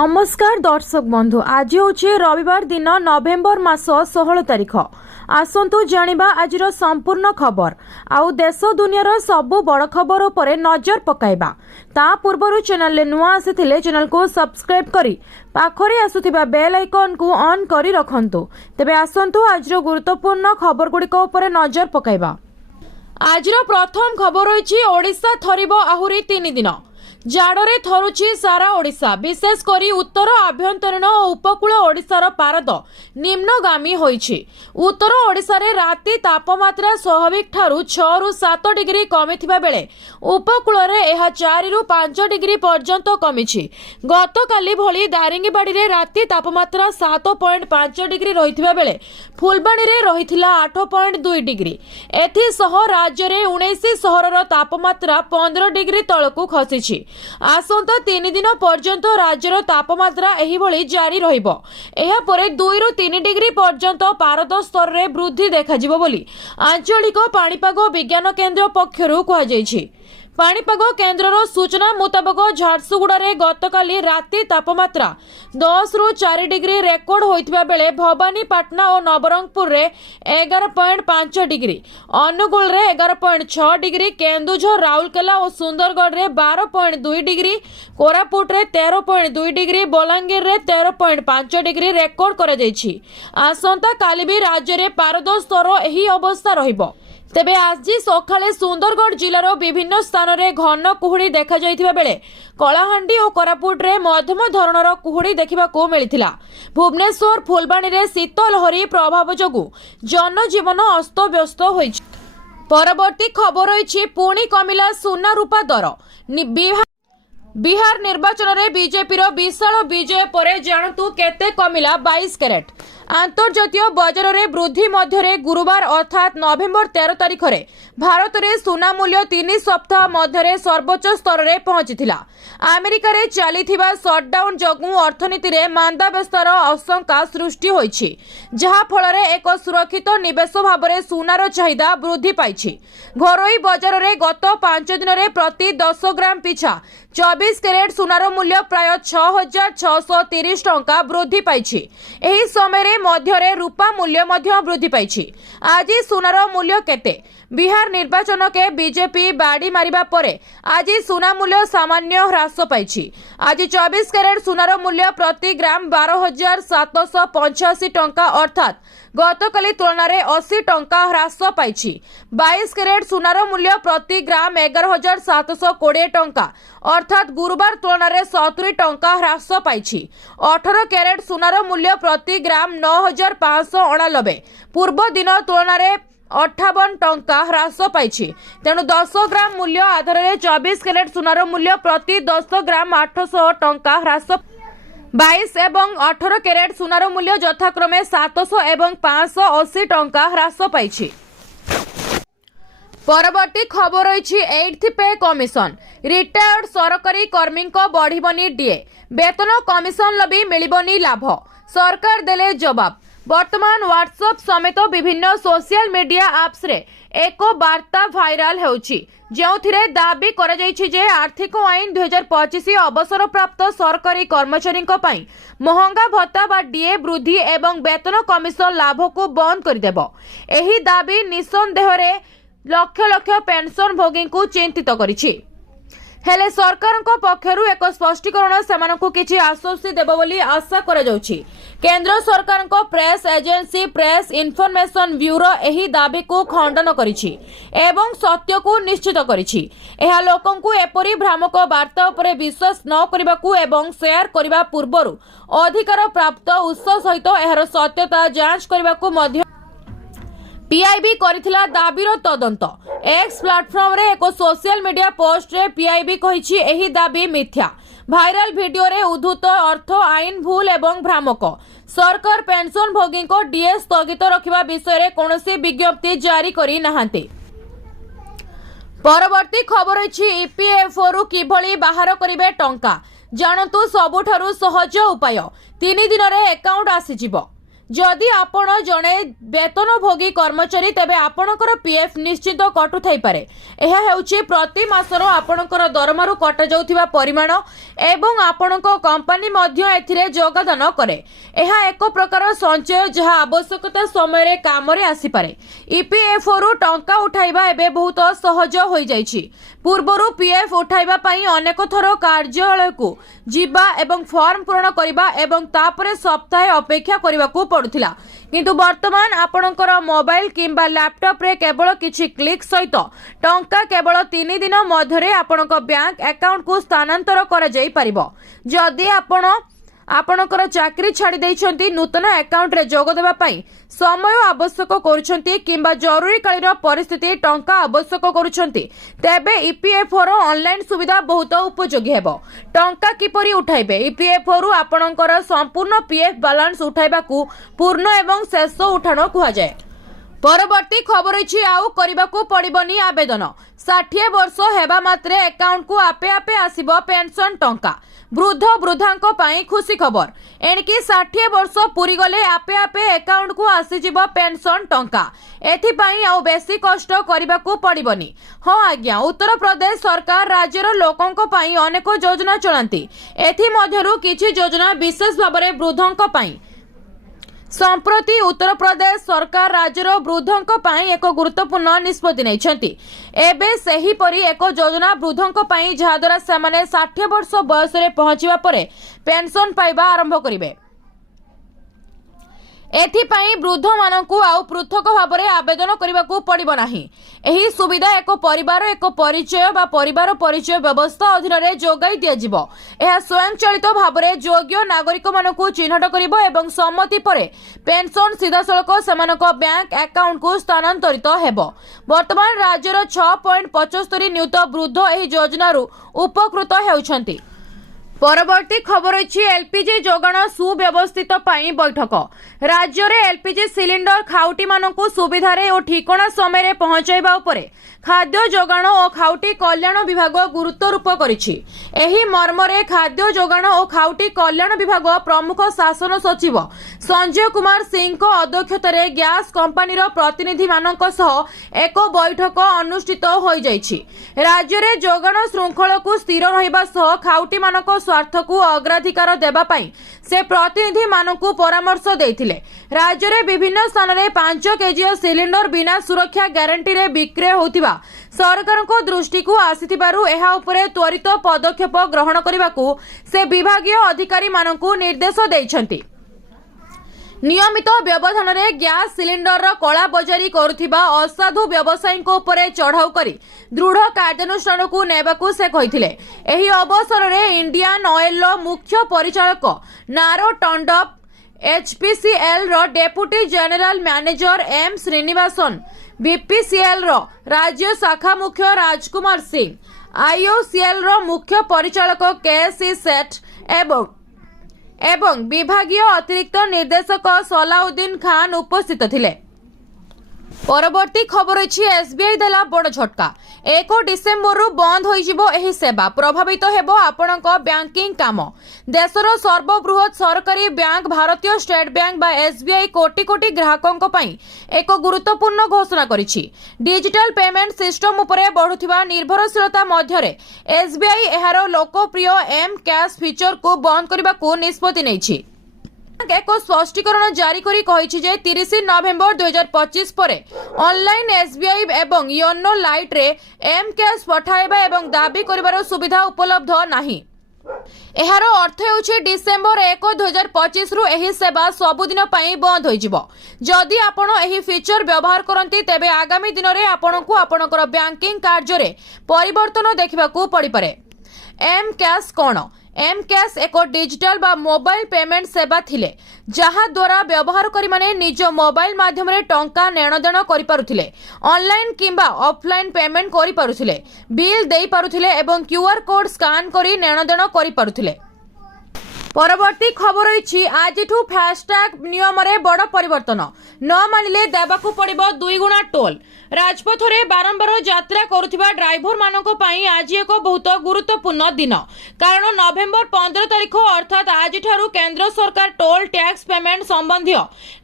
नमस्कार दर्शक बंधु आज हूँ रविवार दिन नवेम्बर मास 16 तारिख। आसतु जानिबा आजिर संपूर्ण खबर आउ देश दुनियार सबु बड़ खबर उपरे नजर पकाइबा। ता पूर्व चैनल ले नुआ आसीथिले चैनल को सब्सक्राइब करी पाखरे आसुथिबा बेल आइकन को ऑन करी रखंतु। तेबे आसतु आजिर गुरुत्वपूर्ण खबर गुड़िक उपरे नजर पकाइबा। आजिर प्रथम खबर होइछि ओडिशा थरिबो आहुरी 3 दिन। जाड़े थरुची सारा ओडिशा विशेष करी उत्तर आभ्यंतरीण और उपकूल ओडिशार पारद निम्नगामी होइछि। उत्तर ओडिशार राति तापमात्रा स्वाभाविक ठारू 6 रु 7 डिग्री कमिथिबा बेले उपकूल रे एहा 4 रु 5 डिग्री पर्यंत कमिछि। गतकाली भली दारिंगीबाड़ी रे राति तापमात्रा 7.5 डिग्री रहिथिबा बेले फुलबाणी रे रहिथिला 8.2 डिग्री। एथि सह राज्य रे 19 सहरर तापमात्रा 15 डिग्री तळकु खसिछि। आसंता 3 दिन पर्यंत राज्यर तापमात्रा एही भली जारी रहिबो। एहा परे 2 रु 3 डिग्री पर्यंत पारद स्तर रे वृद्धि देखाजिबो बोली आंचलिक पाणीपाग विज्ञान केन्द्र पक्षरु कहा जायछि। पाणीपाग केन्द्रर सूचना मुताबक झारसुगुड़ा गतकाली राति तापमात्रा 10 रु 4 डिग्री रेकर्ड होइतिबा बेले भवानीपाटना और नवरंगपुर रे 11.5 डिग्री, अनुगुल रे 11.6 डिग्री, केन्दुझर, राउरकेला और सुंदरगढ़ रे 12.2 डिग्री, कोरापुट रे 13.2 डिग्री, बलांगीर रे 13.5 डिग्री रेकर्ड करा जायछि। आसंता काली भी राज्य रे पारद स्तर एही अवस्था रहिबो। तेबे आज सकाळे सुंदरगढ़ जिलार विभिन्न स्थान में घन कुहुड़ी देखा जाइथिबा बेले कलाहांडी और कोरापुट रे मध्यम धरणर कुहुड़ी देखिबाकू मिलिथिला। भुवनेश्वर फुलबाणी रे शीतलहरी प्रभाव जोगु जनजीवन अस्तव्यस्त होइछि। परवर्ती खबर होइछि पुणी कमिला सुना रूपा दर। बिहार निर्वाचन रे बीजेपी रो विशाल विजय परे जानतु केते कमिला 22 कैरेट। आंतर्जातीय बजार रे वृद्धि मध्य गुरुवार अर्थात नवेम्बर 13 तारिख रे भारत रे सुना मूल्य 3 सप्ताह मध्य सर्वोच्च स्तर रे पहुंचीथिला। अमेरिका रे चलीथिबा शटडाउन जोगु अर्थनीति रे मांदावस्थार आशंका सृष्टि होइछि, जहा फल रे एक सुरक्षित निवेश भाव रे सुनार चाहिदा वृद्धि पाइछि। घरोई बजार रे गत 5 दिन रे प्रति 10 ग्राम पिछा 24 कैरेट सुनार मूल्य प्राय 6630 टंका वृद्धि पाइछि। एही समय रे मध्य रे रूपा मूल्य मध्य वृद्धि पाइछि। आज सुनार मूल्य केते? बिहार निर्वाचन के बीजेपी बाड़ी मारिबा परे आज सुना मूल्य सामान्य ह्रास पाइछि। आज 24 कैरेट सुनार मूल्य प्रति ग्राम 12,785 टंका अर्थात गतकाली तुलन में 80 टंका ह्रास पाइछि। 22 कैरेट सुनार मूल्य प्रति ग्राम 11,720 टंका अर्थात गुरुवार तुलन में 70 टंका ह्रास पाइछि। 18 कैरेट सुनार मूल्य प्रति ग्राम 9,589 पूर्व दिन तुलन में 58 टंका ह्रास पाइछि। तेणु 10 ग्राम मूल्य आधार में 24 कैरेट सुनार मूल्य प्रति 10 ग्राम 800 टंका ह्रास। 22 एवं 18 कैरेट सुनार मूल्य यथाक्रमे 700 एवं 580 टंका ह्रास पाइछि। परवर्ती खबर रही 8th पे कमिशन। रिटायर्ड सरकारी कर्मी को बढ़िबनी डीए, वेतन कमिशन लबी मिलिबनी लाभ, सरकार देले जवाब। वर्तमान व्हाट्सएप समेत विभिन्न सोशल मीडिया एप्स रे एक वार्ता भाइराल होउछि, जेउथिरे दाबी करा जायछि जे आर्थिक आईन 2025 अवसर प्राप्त सरकारी कर्मचारी पई महंगा भत्ता बा डीए वृद्धि एवं वेतन कमिशन लाभ को बंद करदेबो। एही दाबी निसंदेह रे लक्ष लक्ष पेंशन भोगी को चिंतित करिछि। हेले सरकार पक्षरु एक स्पष्टीकरण सेमानकु किछि आश्वासन देबो बोली आशा करा जाउछि। केंद्र सरकार press agency press information bureau एही दाबी को खंडन करिछि एवं सत्य को निश्चित करिछि। एहा लोकंकु एपरि भ्रामक वार्ता उपरे विश्वास न करिबाकू एवं शेयर करिबा पूर्वरु अधिकार प्राप्त उत्स सहित एहार सत्यता जांच करिबाकू मध्य पीआईबी करिथिला दाबीर तदंत। एक्स प्लेटफॉर्म रे एक सोशल मीडिया पोस्ट रे पीआईबी कहिछि एही दाबी मिथ्या। भाइराल वीडियो रे उद्धृत अर्थ आईन भूल एवं भ्रामक। सरकार पेंशन भोगी को डीए स्थगित रखिबा विषय रे कोनोसी विज्ञप्ति जारी करि नाहांती। परवर्ती खबर अछि ईपीएफओ रु किभली बाहर करिवे टंका, जानतु सबुठारु सहज उपाय। 3 दिन रे अकाउंट आसी जिवो। जदि आपण जड़े वेतनभोगी कर्मचारी तेबे आपणकर पीएफ निश्चित कटु थाई पारे। यह हेउची प्रति मासर आपणकर दरमारु कटा जाउथिबा परिमाण एवं आपणक कंपनी मध्य एथिरे योगदान करे। यह एक प्रकार संचय जहा आवश्यकता समय रे काम रे आसी पारे। ईपीएफओ रु टंका उठाइबा एबे बहुत सहज होई जाइछि। पूर्वरु पीएफ उठाइबा पई अनेक थरो कार्यालय को जिबा एवं फॉर्म पूर्ण करिबा एवं तापरे सप्ताह अपेक्षा करिबाकू पड़ुथिला, किंतु वर्तमान आपणकर मोबाइल किंबा लैपटॉप रे केवल किछि क्लिक सहित टंका केवल 3 दिन मध्यरे आपणक बैंक अकाउंट को स्थानांतर करा जाई परिबो। जदि आपणकर चाकरी छाड़ी दैछंती नूतन अकाउंट रे जोग देबा पई समय आवश्यक करूछंती किंबा जरूरीकालीन परिस्थिति टंका आवश्यक करूछंती तेबे ईपीएफओ रो ऑनलाइन सुविधा बहुत उपयोगी हेबो। टंका किपरि उठाइबे? ईपीएफओ रु आपणकर संपूर्ण पीएफ बैलेंस उठाइबाकू पूर्ण एवं शेष उठाण कुहा जाय। परवर्ती खबर अछि आउ करिबाकू पड़िबनी आवेदन। 60 वर्ष हेबा मात्रे अकाउंट को आपे आपे आसीबो पेंशन टंका। वृद्ध वृद्धांको पाई खुशी खबर। एणकी 60 वर्ष पूरी गले आपे आपे अकाउंट को आसीजिबो पेंशन टंका। एथि पाई आउ बेसी कष्ट करिबाकू पड़िबनी। हां आज्ञा, उत्तर प्रदेश सरकार राज्यर लोकंको पाई अनेक योजना चलांती। एथि मध्यरु किछि योजना विशेष भाबरे वृद्धंको पाई। संप्रति उत्तर प्रदेश सरकार राज्यर वृद्धंको पाई एक गुरुत्वपूर्ण निष्पत्ति नैछंती। एबे सही परी एक योजना वृद्धंको पाई जहा द्वारा सेमाने 60 वर्ष बयस रे पहुंचीबा परे पेंशन पाइबा आरंभ करिवे। एथिपाई वृद्ध मानकू आउ पृथक भाबरे आवेदन करिबाकू पड़िबो नाही। एही सुविधा एक परिवार एक परिचय बा परिवार परिचय व्यवस्था अधीन रे जोगाई दिया जिवो। एहा स्वयंचालित भाबरे योग्य नागरिक मानकू चिन्हट करिबो एवं सम्मति परे पेंशन सीधासळख सेमानक बैंक अकाउंट को स्थानांतरित हेबो। वर्तमान राज्यर 6.75 नियुत वृद्ध एही योजना रु उपकृत हेउछंती। परवर्ती खबर अछि एलपीजी जोगाण सुव्यवस्थित पाई बैठक। राज्य रे एलपीजी सिलिंडर खाउटी मानकू सुविधा रे और ठिकणा समय रे पहुंचाइबा उपरे खाद्य जोगाण और खाउटी कल्याण विभाग गुरुत्व रूप करिछि। एही मर्म रे खाद्य जोगाण और खाउटी कल्याण विभाग प्रमुख शासन सचिव संजय कुमार सिंह को अध्यक्षता रे गैस कंपनी रो प्रतिनिधि मानक सह एक बैठक अनुष्ठित होई जाइछि। राज्य रे जोगाण श्रृंखला को स्थिर रहिबा सह खाउटी मानक स्वार्थ को अग्राधिकार देबा पई से प्रतिनिधि मानकू परामर्श देथिले। राज्य रे विभिन्न स्थान रे 5 केजी सिलिंडर बिना सुरक्षा गारंटी रे विक्रय होतिबा सरकार को दृष्टि को आसीथिबारु एहा उपरे त्वरित पदक्षेप ग्रहण करिबाकू से विभागीय अधिकारी मानकू निर्देश दैछंती। नियमित व्यवधान रे गैस सिलिंडर कला बजारी करुथिबा असाधु व्यवसायी को उपरे चढ़ाऊ करी दृढ़ कार्यानुष्ठान को नेबाकू से कहिथिले। एही अवसर रे इंडियन ऑयल रो मुख्य परिचालक नारो टंडप, एचपीसीएल रो deputy general manager M Srinivasan, BPCL रो राज्य शाखा मुख्य राजकुमार सिंह, आईओसीएल रो मुख्य परिचालक केसी सेठ एवं विभागीय अतिरिक्त निर्देशक सलाउद्दीन खान उपस्थित थिले। परवर्ती खबर अछि एसबीआई देला बड़ झटका। 1 डिसेम्बर रु बंद होइजिबो एही सेवा। प्रभावित हेबो आपणक बैंकिंग काम। देशर सर्वबृहत सरकारी बैंक भारतीय स्टेट बैंक बा एसबीआई कोटी कोटी ग्राहकों पई एक गुरुत्वपूर्ण घोषणा करिछि। डिजिटल पेमेंट सिस्टम उपरे बढ़ुथिबा निर्भरशीलता मध्यरे एसबीआई एहारो लोकप्रिय एम कैश फीचर को बंद करबा को निष्पत्ति नैछि। एक स्पष्टीकरण जारी करी कहिछि जे 30 नवेम्बर 2025 परे ऑनलाइन एसबीआई एवं योनो लाइट रे एम कैश पठाइबा एवं दाबी करिवार सुविधा उपलब्ध नाही। एहार अर्थ हेउछि डिसेम्बर 1, 2025 रु एही सेवा सबुदिन पई बंद होइजिबो। जदि आपण एही फीचर व्यवहार करंती तेबे आगामी दिन रे आपणकू आपणकर बैंकिंग कार्य रे परिवर्तन देखिबाकू पड़ी पारे। एम कैश कोन? एम कैश एक डिजिटल बा मोबाइल पेमेंट सेवा थिले जहा द्वारा व्यवहारकारी माने निज मोबाइल माध्यम रे टंका नेणदेण करि पारुथिले, ऑनलाइन किंबा ऑफलाइन पेमेंट करि पारुथिले, बिल देई पारुथिले एवं क्यूआर कोड स्कैन करी नेणदेण करि पारुथिले। परवर्ती खबर रही आज फास्टैग नियम रे बड़ परिवर्तन न मानिले देवाकू पड़िबो 2 गुणा टोल। राजपथ रे बारंबार यात्रा करुथिबा ड्राइवर माननको पई आज एक बहुत गुरुत्वपूर्ण दिन, कारण नवेम्बर 15 तारिख अर्थात आज ठारू केंद्र सरकार टोल टैक्स पेमेंट संबंधी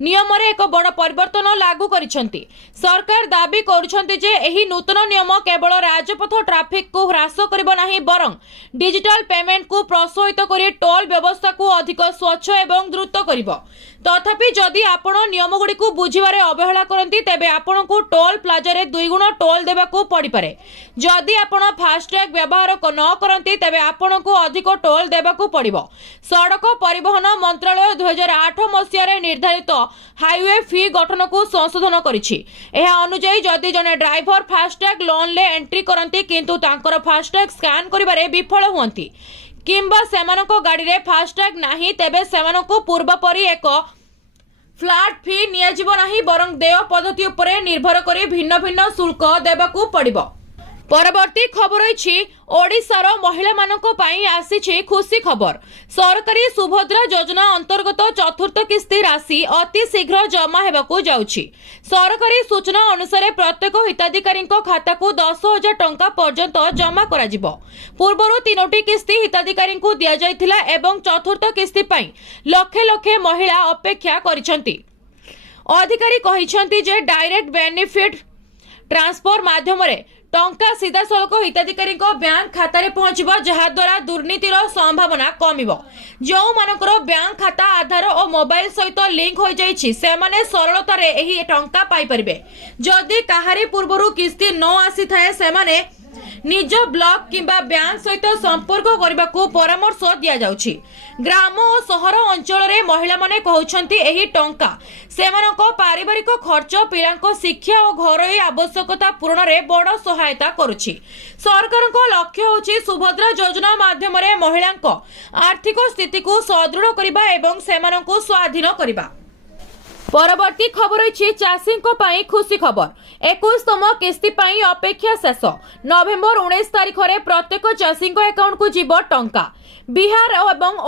नियम रे एक बड़ परिवर्तन लागू करिसेंती। सरकार दाबी करुछंती जे एही नूतन नियम केवल राजपथ ट्रैफिक को ह्रास करिबो नाही, बरं डिजिटल पेमेंट को प्रोत्साहित करी टोल व्यवस्था को अधिक स्वच्छ एवं द्रुत करिबो। तथापि जदि आपण नियम गुडी को बुझिबारे अवहेला करंती तेबे आपण को टोल प्लाजा रे 2 गुण टोल देबाकू पड़ी पारे। जदि आपण फास्टैग व्यवहार न करंती तेबे आपण को अधिक टोल देबाकू पड़िबो। सड़क परिवहन मंत्रालय 2008 मसिया रे निर्धारित हाईवे फी गठन को संशोधन करिछि। एहा अनुसार जदि जने ड्राइवर फास्टैग लोन ले एंट्री करंती किंतु तांकर फास्टैग स्कैन करिबारे विफल हुअंती किंबा सेमानको गाड़ी रे फास्टैग नाही, तेबे सेमानको पूर्व परी एक फ्लैट फी नियाजिबो नाही, बरं देय पद्धति उपरे निर्भर करी भिन्न भिन्न शुल्क देबाकू पड़िबो। परवर्ती खबर रही ओडिशार महिला मानक पई आसीछि खुशी खबर। सरकारी सुभद्रा योजना अंतर्गत चतुर्थ किस्ती राशि अति शीघ्र जमा हेबाकू जाउछि। सरकारी सूचना अनुसार प्रत्येक हिताधिकारी खाता को 10,000 टंका पर्यंत जमा करा जिवो। पूर्वरु 3टी किस्ती हिताधिकारी को दिया जायथिला एवं चतुर्थ किस्ती पई लक्षे लक्षे महिला अपेक्षा करिसेंती। अधिकारी कहिसेंती जे डायरेक्ट बेनिफिट ट्रांसफर माध्यम रे टंका सीधा सड़क हिताधिकारी बैंक खाता रे पहुंचबो, जहा द्वारा दुर्नीतिर संभावना कमिबो। जो मानकर बैंक खाता आधार और मोबाइल सहित लिंक हो जाइछि सेमाने सरलता रे एही टंका पाई परिबे। जदि काहारी पूर्वरु किस्ती न आसी थाए सेमाने निज ब्लॉक किंबा बैंक सहित संपर्क करबाकू परामर्श दिया जाउछि। ग्राम और सहर अंचल रे महिला माने कहउछंती एही टंका सेमानको पारिवारिक खर्च, पिलांको शिक्षा और घरोई आवश्यकता पूरण रे बड़ सहायता करुछि। सरकारको लक्ष्य होछि सुभद्रा योजना माध्यम रे महिलांको आर्थिक स्थिति को सुदृढ़ करिबा एवं सेमानको स्वाधीन करिबा। परवर्ती खबर रही चाषी खुशी खबर। 21तम किस्ती पाई अपेक्षा शेष। नवेम्बर 19 तारिख रे प्रत्येक चाषी अकाउंट को जीव टंका। बिहार एवं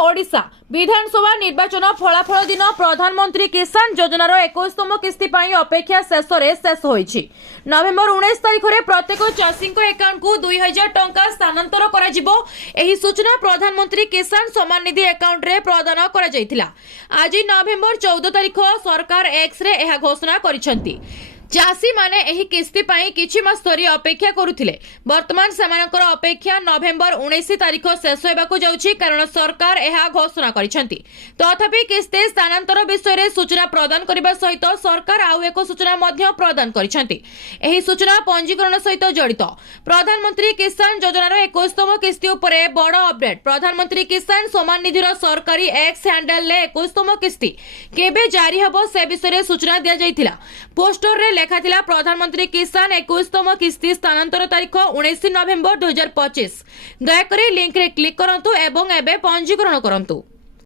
ओडिशा विधानसभा निर्वाचन फलाफल दिन प्रधानमंत्री किसान योजनार 21तम किस्ती पाई अपेक्षा शेष होईछि। नवेम्बर 19 तारिख रे प्रत्येक चाषी अकाउंट को 2000 टंका स्थानांतर करा जिवो। एही सूचना प्रधानमंत्री किसान सम्मान निधि अकाउंट रे प्रदान करा जायतिला। आज नवेम्बर 14 तारिख सरकार एक्स रे एहा घोषणा करिसेंती। चाषी माने एही किस्ती पाई किछि मास धरि अपेक्षा करुथिले। वर्तमान सेमानकर अपेक्षा नवेम्बर 19 तारिख शेष हेबाकू जाउछि, कारण सरकार एहा घोषणा करिसेंती। तथापि किस्ती स्थानांतर विषय रे सूचना प्रदान करिबा सहित सरकार आउ एक सूचना मध्य प्रदान करिसेंती। एही सूचना पंजीकरण सहित जड़ित। प्रधानमंत्री किसान योजनार 21तम किस्ती उपरे बड़ अपडेट। प्रधानमंत्री किसान सम्मान निधिर सरकारी एक्स हैंडल ले 21तम किस्ती केबे जारी हबो से विषय रे सूचना दिया जायतिला। पोस्टर रे लेखाथिला प्रधानमंत्री किसान 21तम किस्ती स्थानांतर तारीख 19 नवेम्बर 2025। दयाकरी लिंक रे क्लिक करंतु एवं एबे पंजीकरण करंतु।